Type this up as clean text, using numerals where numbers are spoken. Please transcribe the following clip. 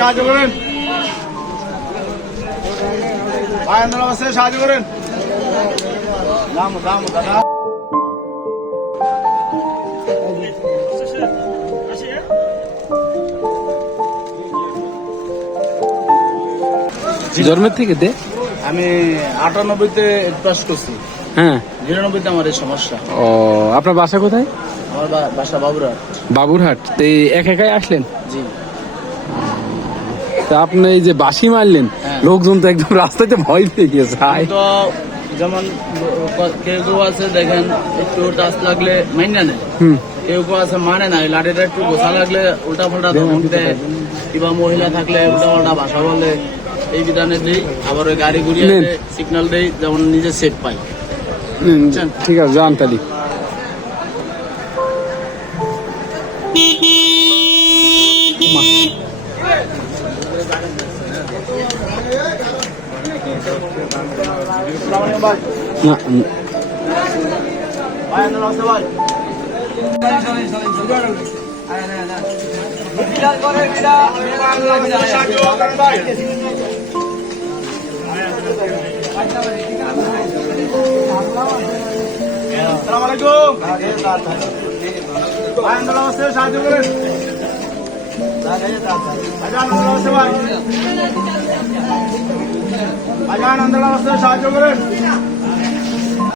সাহায্য করেন ভাই, আন্দোলন অবস্থায় সাহায্য করেন। দাম দাম দাদা জন্মের থেকে দে আমি 98-তে পাস করছি। হ্যাঁ, 99-তে আমার এই সমস্যা। ও আপনার বাসা কোথায়? আমার বাসা বাবুরা। বাবুরহাট। তো এই একাই আসলেন? জি। তা আপনি এই যে বাঁশি মারলেন, লোকজন তো একদম রাস্তাতে ভয় পেয়ে গিয়েছে। তো যেমন কেউ কেউ আছে দেখেন একটু টাচ লাগলে মাইনা নেয়, কেউ কেউ আছে মানে না, লাঠিটা একটু গোসা লাগলে উল্টা পাল্টা ধমক দেয়, কিংবা মহিলা থাকলে উল্টা পাল্টা ভাষা বলে। এই বিধানে দিই, আবার ওই গাড়ি ঘুরিয়ে সিগন্যাল দেই, যেমন নিজে সেফ পাই। ঠিক আছে, যান তালি। সাহায্য করেন সাহায্য করেন।